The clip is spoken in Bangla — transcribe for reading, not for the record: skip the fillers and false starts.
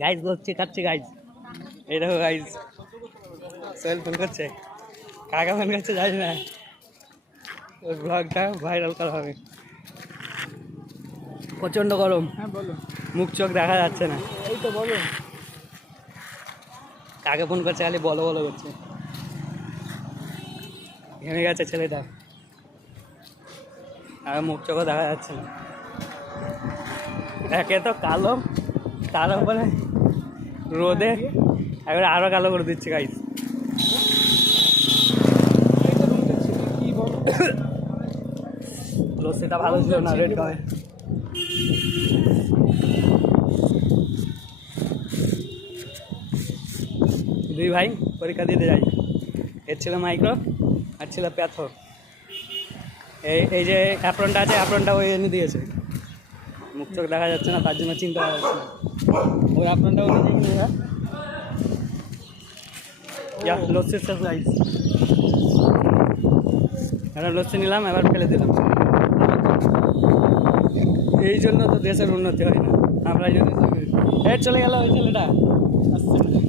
গাইজ লচ্ছি খাচ্ছি গাইজ। এই দেখো গাইজ, সোহেল ফোন করছে, কাকা ফোন করছে জানি না, ওই ব্লগটা ভাইরাল করা হবে। প্রচণ্ড গরম। হ্যাঁ বলো। মুখ চোখ দেখা যাচ্ছে না। এই তো বলো। কাকে ফোন করছে, খালি বলো বলো করছে। ঘেমে গেছে ছেলেটা, আর মুখ চোখও দেখা যাচ্ছে না। একে তো কালো, তার উপরে রোদে এবারে আরো কালো করে দিচ্ছে গাইজ। এই তো রুম যাচ্ছি, কি বলো। লস্যিটা ভালো ছিল না, রেড কালার। দুই ভাই পরীক্ষা দিতে যাই। এর ছিল মাইক্রো আর ছিল প্যাথো। এই যে অ্যাপ্রনটা আছে, অ্যাপ্রনটা ওই এনে দিয়েছে। মুখ চোখ দেখা যাচ্ছে না, তার জন্য চিন্তা করা যাচ্ছে না। ওই অ্যাপ্রনটা ওই নিয়ে নিয়ে লস্যি শেষ গাইজ। এবার লস্যি নিলাম, এবার ফেলে দিলাম। এই জন্য তো দেশের উন্নতি হয় না। আমরা যদি চলে গেল ওই ছেলেটা আসছে না।